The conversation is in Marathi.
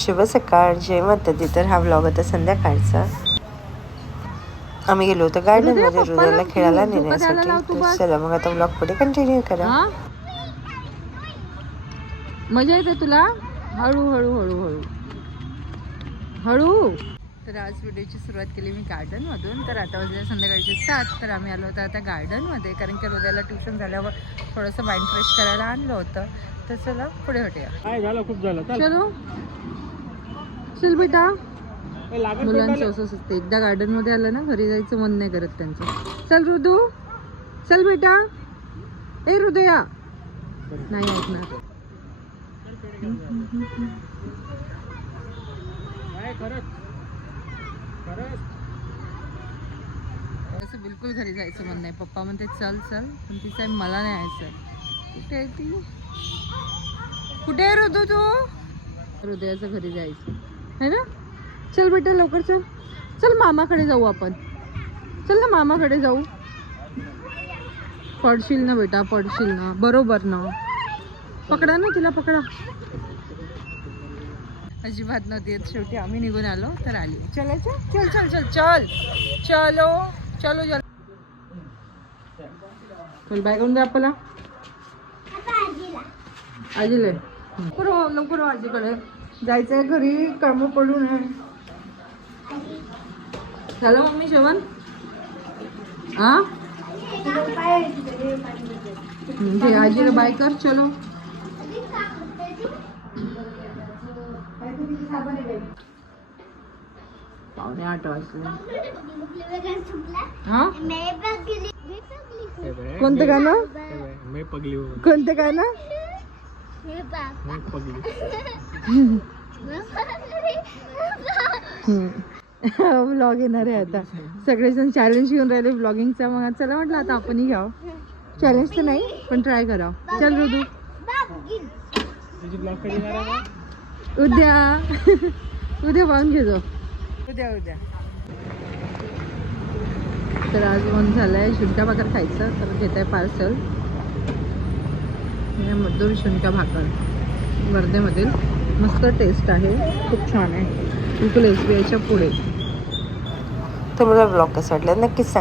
शुभ सकाळ, जय माता दी. तर हा व्लॉग आता संध्याकाळचा. आम्ही गेलो होतो गार्डन मध्ये हृदयाला खेळायला नेण्यासाठी. तर चला मग आता व्लॉग पुढे कंटिन्यू करा. मजा येते तुला? हळू हळू हळू हळू हळू. तर आज व्हिडिओची सुरुवात केली मी गार्डन मधून. तर आता वाजले संध्याकाळचे 7. तर आम्ही आलो होतो आता गार्डन मध्ये, कारण की हृदयाला ट्युशन झाल्यावर थोडंसं माइंड फ्रेश करायला आणलं होतं. तर चला पुढे हटूया. काय झालं? खूप झालं. चलो चल बेटा. मुलांचं असंच असते, एकदा गार्डन मध्ये आलं ना घरी जायचं मन नाही करत त्यांचं. चल हृदू, चल बेटा. ए हृदया, नाही ऐकणार. असं बिलकुल घरी जायचं मन नाही. पप्पा म्हणते चल चल, पण ती साहेब मला नाही यायचं. कुठे आहे ती? कुठे आहे हृदू तू? हृदयाचं घरी जायचं है ना. चल बेटा लवकर चल. चल मामाकडे जाऊ आपण. चल ना मामाकडे जाऊ. पडशील ना बेटा, पडशील ना. बरोबर ना. पकडा ना तिला, पकडा. अजिबात नव्हती. शेवटी आम्ही निघून आलो तर आली. चलायचं. चल चल चल चल चलो चलो चल. चल बाय करून दे आपल्याला. आजीला लवकर हो, लवकर हो. आजीकडे जायचंय, घरी कामं पडू नये. झालं मम्मी जेवण? हा आजीला बाय कर. चलो. पावणे 8 वाजले. हा कोणतं गाणं? मैं पगली हूँ. कोणतं गाणं? मैं पगली. व्लॉग येणार आहे आता. सगळेजण चॅलेंज घेऊन राहिले व्लॉगिंगचा. मग चला म्हटलं आता आपणही घ्यावं. चॅलेंज तर नाही पण ट्राय करावं. चल ऋतू. उद्या उद्या पाहून घेतो. उद्या उद्या. तर आज मन झालंय शुनका भाकर खायचं, तर घेत आहे पार्सल. मधुर शुनका भाकर वर्धेमधील. मस्त टेस्ट आहे, खूप छान आहे. बिलकुल SBIच्या पुढे. तुम्हाला ब्लॉग कसा वाटला नक्कीच सांगा.